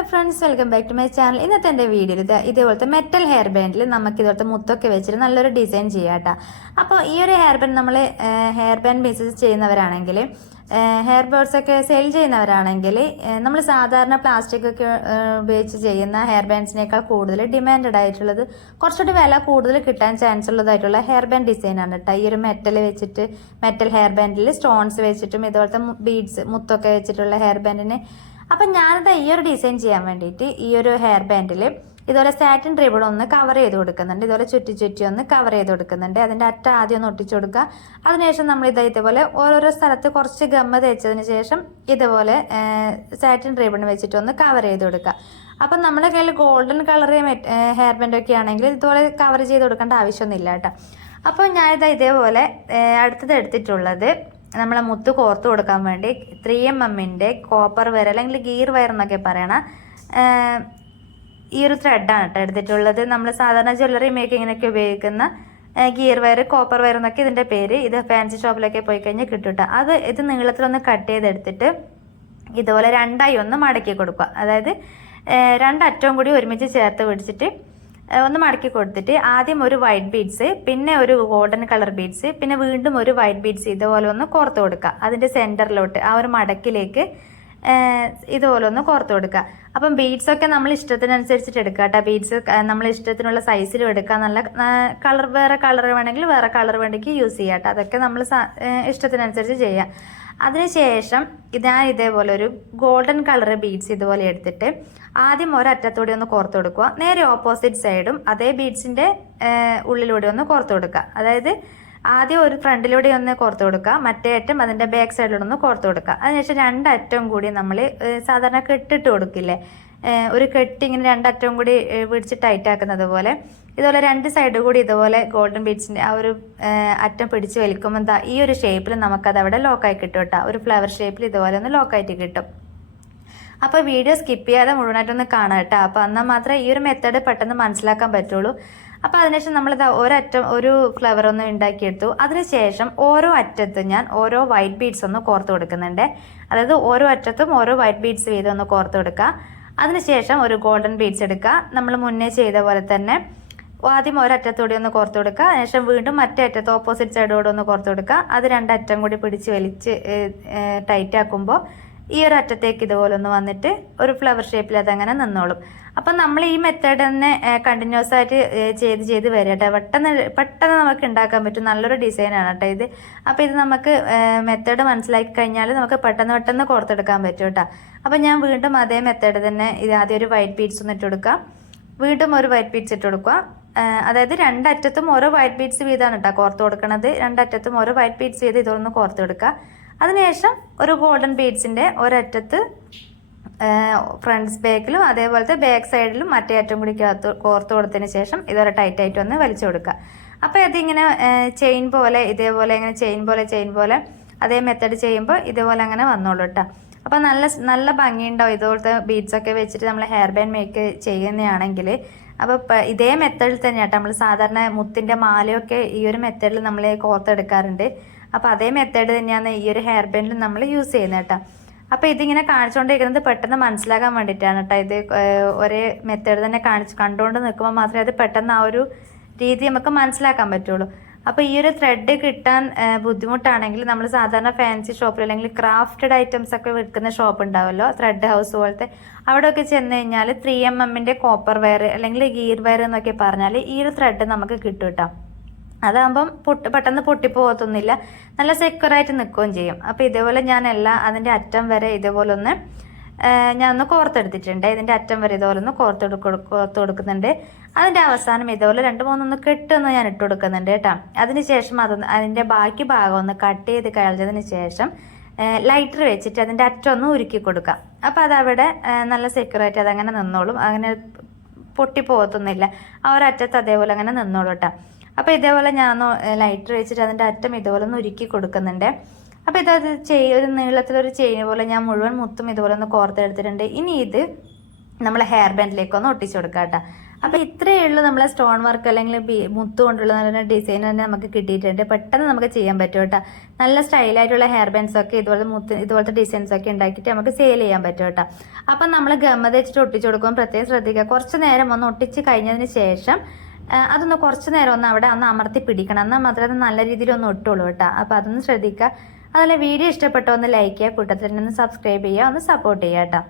Hello friends, welcome back to my channel. ഇന്നത്തെ എൻ്റെ വീഡിയോയിൽ ഇതേപോലത്തെ മെറ്റൽ ഹെയർ ബാൻഡിൽ നമുക്ക് ഇതുപോലത്തെ മുത്തൊക്കെ വെച്ചിട്ട് നല്ലൊരു ഡിസൈൻ ചെയ്യാം കേട്ടോ. അപ്പോൾ ഈ ഒരു ഹെയർ ബാൻഡ് നമ്മൾ ഹെയർ ബാൻഡ് ബിസിനസ് ചെയ്യുന്നവരാണെങ്കിൽ, ഹെയർ ബോർഡ്സ് ഒക്കെ സെയിൽ ചെയ്യുന്നവരാണെങ്കിൽ, നമ്മൾ സാധാരണ പ്ലാസ്റ്റിക് ഒക്കെ ഉപയോഗിച്ച് ചെയ്യുന്ന ഹെയർ ബാൻഡ്സിനേക്കാൾ കൂടുതൽ ഡിമാൻഡഡ് ആയിട്ടുള്ളത്, കുറച്ചുകൂടി വില കൂടുതൽ കിട്ടാൻ ചാൻസ് ഉള്ളതായിട്ടുള്ള ഹെയർ ബാൻഡ് ഡിസൈനാണ് കേട്ടോ. ഈ ഒരു മെറ്റൽ വെച്ചിട്ട്, മെറ്റൽ ഹെയർ ബാൻഡിൽ സ്റ്റോൺസ് വെച്ചിട്ടും ഇതുപോലത്തെ ബീഡ്സ് മുത്തൊക്കെ വെച്ചിട്ടുള്ള ഹെയർ ബാൻഡിന്. അപ്പം ഞാനിത് ഈ ഒരു ഡിസൈൻ ചെയ്യാൻ വേണ്ടിയിട്ട് ഈ ഒരു ഹെയർ ബാൻഡിൽ ഇതുപോലെ സാറ്റിൻ റിബൺ ഒന്ന് കവർ ചെയ്ത് കൊടുക്കുന്നുണ്ട്. ഇതുപോലെ ചുറ്റി ഒന്ന് കവർ ചെയ്ത് കൊടുക്കുന്നുണ്ട്. അതിൻ്റെ അറ്റ ആദ്യം ഒന്ന് ഒട്ടിച്ചു കൊടുക്കുക. അതിനുശേഷം നമ്മൾ ഇതേപോലെ ഓരോരോ സ്ഥലത്ത് കുറച്ച് ഗമ്മ തേച്ചതിന് ശേഷം ഇതുപോലെ സാറ്റിൻ റിബൺ വെച്ചിട്ട് ഒന്ന് കവർ ചെയ്ത് കൊടുക്കുക. അപ്പം നമ്മുടെ കയ്യിൽ ഗോൾഡൻ കളർ ഹെയർ ബാൻഡൊക്കെ ആണെങ്കിൽ ഇതുപോലെ കവർ ചെയ്ത് കൊടുക്കേണ്ട ആവശ്യമൊന്നുമില്ല കേട്ടോ. അപ്പോൾ ഞാനിത് ഇതേപോലെ അടുത്തത് എടുത്തിട്ടുള്ളത് നമ്മളെ മുത്ത് കോർത്ത് കൊടുക്കാൻ വേണ്ടി 3mm കോപ്പർ വയർ അല്ലെങ്കിൽ ഗീർ വയർ എന്നൊക്കെ പറയണ ഈ ഒരു ത്രെഡാണ് കേട്ടോ എടുത്തിട്ടുള്ളത്. നമ്മൾ സാധാരണ ജ്വല്ലറി മേക്കിങ്ങിനൊക്കെ ഉപയോഗിക്കുന്ന ഗിയർ വയർ, കോപ്പർ വയർ എന്നൊക്കെ ഇതിൻ്റെ പേര്. ഇത് ഫാൻസി ഷോപ്പിലൊക്കെ പോയി കഴിഞ്ഞാൽ കിട്ടും കേട്ടോ. ഇത് നീളത്തിലൊന്ന് കട്ട് ചെയ്തെടുത്തിട്ട് ഇതുപോലെ രണ്ടായി ഒന്ന് മടക്കി കൊടുക്കുക. അതായത് രണ്ടറ്റവും കൂടി ഒരുമിച്ച് ചേർത്ത് പിടിച്ചിട്ട് ഒന്ന് മടക്കി കൊടുത്തിട്ട് ആദ്യം ഒരു വൈറ്റ് ബീഡ്സ്, പിന്നെ ഒരു ഗോൾഡൻ കളർ ബീഡ്സ്, പിന്നെ വീണ്ടും ഒരു വൈറ്റ് ബീഡ്സ് ഇതുപോലെ ഒന്ന് കോർത്ത് കൊടുക്കുക. അതിൻ്റെ സെൻറ്ററിലോട്ട് ആ ഒരു മടക്കിലേക്ക് ഇതുപോലെ ഒന്ന് കോർത്ത് കൊടുക്കുക. അപ്പം ബീഡ്സൊക്കെ നമ്മൾ ഇഷ്ടത്തിനനുസരിച്ചിട്ട് എടുക്കുക കേട്ടോ. ബീഡ്സ് നമ്മൾ ഇഷ്ടത്തിനുള്ള സൈസിലും എടുക്കുക. നല്ല കളർ, വേറെ കളർ വേണമെങ്കിൽ വേറെ കളർ വേണമെങ്കിൽ യൂസ് ചെയ്യാം കേട്ടോ. അതൊക്കെ നമ്മൾ ഇഷ്ടത്തിനനുസരിച്ച് ചെയ്യാം. അതിനുശേഷം ഞാൻ ഇതേപോലെ ഒരു ഗോൾഡൻ കളർ ബീഡ്സ് ഇതുപോലെ എടുത്തിട്ട് ആദ്യം ഒരറ്റത്തൂടെ ഒന്ന് കോർത്ത് കൊടുക്കുക. നേരെ ഓപ്പോസിറ്റ് സൈഡും അതേ ബീഡ്സിൻ്റെ ഉള്ളിലൂടെ ഒന്ന് കോർത്ത് കൊടുക്കുക. അതായത് ആദ്യം ഒരു ഫ്രണ്ടിലൂടെ ഒന്ന് കോർത്ത് കൊടുക്കുക, മറ്റേ അറ്റം അതിൻ്റെ ബാക്ക് സൈഡിലൂടെ ഒന്ന് കോർത്ത് കൊടുക്കുക. അതിനുശേഷം രണ്ടറ്റവും കൂടി നമ്മൾ സാധാരണ കെട്ടിട്ട് കൊടുക്കില്ലേ, ഒരു കെട്ടി ഇങ്ങനെ രണ്ടറ്റവും കൂടി പിടിച്ച് ടൈറ്റ് ആക്കുന്നത് പോലെ ഇതുപോലെ രണ്ട് സൈഡ് കൂടി ഇതുപോലെ ഗോൾഡൻ ബീഡ്സിൻ്റെ ആ ഒരു അറ്റം പിടിച്ച് വലിക്കുമ്പോൾ എന്താ ഈ ഒരു ഷേപ്പിൽ നമുക്കത് അവിടെ ലോക്കായി കിട്ടും കേട്ടോ. ഒരു ഫ്ലവർ ഷേപ്പിൽ ഇതുപോലെ ഒന്ന് ലോക്കായിട്ട് കിട്ടും. അപ്പോൾ വീഡിയോ സ്കിപ്പ് ചെയ്യാതെ മുഴുവനായിട്ടൊന്ന് കാണാം കേട്ടോ. അപ്പോൾ എന്നാൽ മാത്രമേ ഈ ഒരു മെത്തേഡ് പെട്ടെന്ന് മനസ്സിലാക്കാൻ പറ്റുള്ളൂ. അപ്പോൾ അതിനുശേഷം നമ്മളിത് ഒരറ്റം ഒരു ഫ്ലവർ ഒന്ന് ഉണ്ടാക്കിയെടുത്തു. അതിനുശേഷം ഓരോ അറ്റത്തും ഞാൻ ഓരോ വൈറ്റ് ബീഡ്സ് ഒന്ന് കോർത്ത് കൊടുക്കുന്നുണ്ട്. അതായത് ഓരോ അറ്റത്തും ഓരോ വൈറ്റ് ബീഡ്സ് വീതം ഒന്ന് കോർത്ത് കൊടുക്കുക. അതിനുശേഷം ഒരു ഗോൾഡൻ ബീഡ്സ് എടുക്കുക. നമ്മൾ മുന്നേ ചെയ്ത പോലെ തന്നെ ആദ്യം ഒരറ്റത്തൂടെ ഒന്ന് കോർത്ത് കൊടുക്കുക. അതിനുശേഷം വീണ്ടും മറ്റേ അറ്റത്ത് ഓപ്പോസിറ്റ് സൈഡോടെ ഒന്ന് കോർത്ത് കൊടുക്കുക. അത് രണ്ടറ്റം കൂടി പിടിച്ച് വലിച്ച് ടൈറ്റ് ആക്കുമ്പോൾ ഈ ഒരു അറ്റത്തേക്ക് ഇതുപോലെ ഒന്ന് വന്നിട്ട് ഒരു ഫ്ലവർ ഷേപ്പിൽ അതങ്ങനെ നിന്നോളും. അപ്പം നമ്മൾ ഈ മെത്തേഡ് തന്നെ കണ്ടിന്യൂസ് ആയിട്ട് ചെയ്ത് വരിക കേട്ടോ. പെട്ടെന്ന് നമുക്ക് ഉണ്ടാക്കാൻ പറ്റും. നല്ലൊരു ഡിസൈനാണ് കേട്ടോ ഇത്. അപ്പോൾ ഇത് നമുക്ക് മെത്തേഡ് മനസ്സിലാക്കി കഴിഞ്ഞാൽ നമുക്ക് പെട്ടെന്ന് കോർത്തെടുക്കാൻ പറ്റും കേട്ടോ. അപ്പം ഞാൻ വീണ്ടും അതേ മെത്തേഡ് തന്നെ ഇത് ആദ്യം ഒരു വൈറ്റ് ബീഡ്സ് ഒന്ന് ഇട്ട് കൊടുക്കുക. വീണ്ടും ഒരു വൈറ്റ് ബീഡ്സ് ഇട്ട് കൊടുക്കുക. അതായത് രണ്ടറ്റത്തും ഓരോ വൈറ്റ് ബീഡ്സ് വീതമാണ് കേട്ടോ കോർത്ത് കൊടുക്കണത്. രണ്ടറ്റത്തും ഓരോ വൈറ്റ് ബീഡ്സ് വീതം ഇതൊന്ന് കോർത്ത് കൊടുക്കുക. അതിനുശേഷം ഒരു ഗോൾഡൻ ബീഡ്സിൻ്റെ ഒരറ്റത്ത് ഫ്രണ്ട്സ് ബാക്കിലും അതേപോലത്തെ ബാക്ക് സൈഡിലും മറ്റേ അറ്റം കൂടി കോർത്ത് കൊടുത്തതിന് ശേഷം ഇതുവരെ ടൈറ്റായിട്ട് ഒന്ന് വലിച്ചു കൊടുക്കുക. അപ്പോൾ ഇതിങ്ങനെ ചെയിൻ പോലെ ഇതേപോലെ ഇങ്ങനെ ചെയിൻ പോലെ അതേ മെത്തേഡ് ചെയ്യുമ്പോൾ ഇതുപോലെ അങ്ങനെ വന്നോളൂ കേട്ടോ. അപ്പോൾ നല്ല ഭംഗിയുണ്ടാവും ഇതുപോലത്തെ ബീഡ്സൊക്കെ വെച്ചിട്ട് നമ്മൾ ഹെയർ ബാൻഡ് മേക്ക് ചെയ്യുന്നതാണെങ്കിൽ. അപ്പോൾ ഇതേ മെത്തേഡിൽ തന്നെയാട്ടോ നമ്മൾ സാധാരണ മുത്തിൻ്റെ മാലയൊക്കെ ഈ ഒരു മെത്തേഡിൽ നമ്മൾ കോർത്തെടുക്കാറുണ്ട്. അപ്പോൾ അതേ മെത്തേഡ് തന്നെയാണ് ഈ ഒരു ഹെയർ ബാൻഡിൽ നമ്മൾ യൂസ് ചെയ്യുന്നത് കേട്ടോ. അപ്പോൾ ഇതിങ്ങനെ കാണിച്ചുകൊണ്ടിരിക്കുന്നത് പെട്ടെന്ന് മനസ്സിലാക്കാൻ വേണ്ടിയിട്ടാണ് കേട്ടോ. ഇത് ഒരേ മെത്തേഡ് തന്നെ കണ്ടുകൊണ്ട് നിൽക്കുമ്പോൾ മാത്രമേ അത് പെട്ടെന്ന് ആ ഒരു രീതി നമുക്ക് മനസ്സിലാക്കാൻ പറ്റുള്ളൂ. അപ്പോൾ ഈ ഒരു ത്രെഡ് കിട്ടാൻ ബുദ്ധിമുട്ടാണെങ്കിൽ നമ്മൾ സാധാരണ ഫാൻസി ഷോപ്പിൽ അല്ലെങ്കിൽ ക്രാഫ്റ്റഡ് ഐറ്റംസ് ഒക്കെ വിൽക്കുന്ന ഷോപ്പ് ഉണ്ടാവുമല്ലോ, ത്രെഡ് ഹൗസ് പോലത്തെ, അവിടെയൊക്കെ ചെന്ന് കഴിഞ്ഞാൽ 3mm കോപ്പർ വയർ അല്ലെങ്കിൽ ഗീർ വയർ എന്നൊക്കെ പറഞ്ഞാൽ ഈ ഒരു ത്രെഡ് നമുക്ക് കിട്ടും കേട്ടോ. അതാകുമ്പം പെട്ടെന്ന് പൊട്ടിപ്പോകത്തൊന്നുമില്ല, നല്ല സെക്യൂറായിട്ട് നിൽക്കുകയും ചെയ്യും. അപ്പോൾ ഇതേപോലെ ഞാൻ അതിൻ്റെ അറ്റം വരെ ഇതേപോലെ ഒന്ന് ഞാനൊന്ന് കോർത്തെടുത്തിട്ടുണ്ട്. ഇതിൻ്റെ അറ്റം വരെ ഇതുപോലെ ഒന്ന് കോർത്ത് കൊടുക്കുന്നുണ്ട്. അതിൻ്റെ അവസാനം ഇതുപോലെ 2-3 കെട്ടൊന്ന് ഞാൻ ഇട്ട് കൊടുക്കുന്നുണ്ട് കേട്ടോ. അതിനുശേഷം അതിൻ്റെ ബാക്കി ഭാഗം ഒന്ന് കട്ട് ചെയ്ത് കഴിഞ്ഞതിന് ശേഷം ലൈറ്റർ വെച്ചിട്ട് അതിൻ്റെ അറ്റം ഒന്ന് ഉരുക്കി കൊടുക്കാം. അപ്പോൾ അതവിടെ നല്ല സെക്യൂറായിട്ട് അതങ്ങനെ നിന്നോളും, അങ്ങനെ പൊട്ടിപ്പോകത്തൊന്നുമില്ല. ആ ഒരു അറ്റത്ത് അതേപോലെ അങ്ങനെ നിന്നോളൂ കേട്ടോ. അപ്പോൾ ഇതേപോലെ ഞാൻ ലൈറ്റർ വെച്ചിട്ട് അതിൻ്റെ അറ്റം ഇതുപോലെ ഒന്ന് ഉരുക്കി കൊടുക്കുന്നുണ്ട്. അപ്പോൾ ഇതത് ഒരു നീളത്തിലൊരു ചെയിൻ പോലെ ഞാൻ മുഴുവൻ മുത്തും ഇതുപോലെ ഒന്ന് കോർത്തെടുത്തിട്ടുണ്ട്. ഇനി ഇത് നമ്മൾ ഹെയർ ബാൻഡിലേക്ക് ഒന്ന് ഒട്ടിച്ചു കൊടുക്കാം കേട്ടോ. അപ്പോൾ ഇത്രയേ ഉള്ളൂ നമ്മളെ സ്റ്റോൺ വർക്ക് അല്ലെങ്കിൽ മുത്ത് കൊണ്ടുള്ള നല്ല ഡിസൈൻ തന്നെ നമുക്ക് കിട്ടിയിട്ടുണ്ട്. പെട്ടെന്ന് നമുക്ക് ചെയ്യാൻ പറ്റും കേട്ടോ. നല്ല സ്റ്റൈലായിട്ടുള്ള ഹെയർ ബാൻഡ്സ് ഒക്കെ ഇതുപോലത്തെ ഡിസൈൻസ് ഒക്കെ ഉണ്ടാക്കിയിട്ട് നമുക്ക് സെയിൽ ചെയ്യാൻ പറ്റും കേട്ടോ. അപ്പം നമ്മൾ ഗമ്മ വെച്ചിട്ട് ഒട്ടിച്ചു കൊടുക്കുമ്പോൾ പ്രത്യേകം ശ്രദ്ധിക്കുക. കുറച്ച് നേരം ഒന്ന് ഒട്ടിച്ച് കഴിഞ്ഞതിന് ശേഷം അതൊന്ന് കുറച്ച് നേരം ഒന്ന് അവിടെ ഒന്ന് അമർത്തി പിടിക്കണം. എന്നാൽ മാത്രമേ നല്ല രീതിയിൽ ഒന്ന് ഒട്ടുള്ളൂ കേട്ടോ. അപ്പോൾ അതൊന്ന് ശ്രദ്ധിക്കുക. അതുപോലെ വീഡിയോ ഇഷ്ടപ്പെട്ടോ ഒന്ന് ലൈക്ക് ചെയ്യുക, കൂട്ടത്തിൽ ഒന്ന് സബ്സ്ക്രൈബ് ചെയ്യുക, ഒന്ന് സപ്പോർട്ട് ചെയ്യുക കേട്ടോ.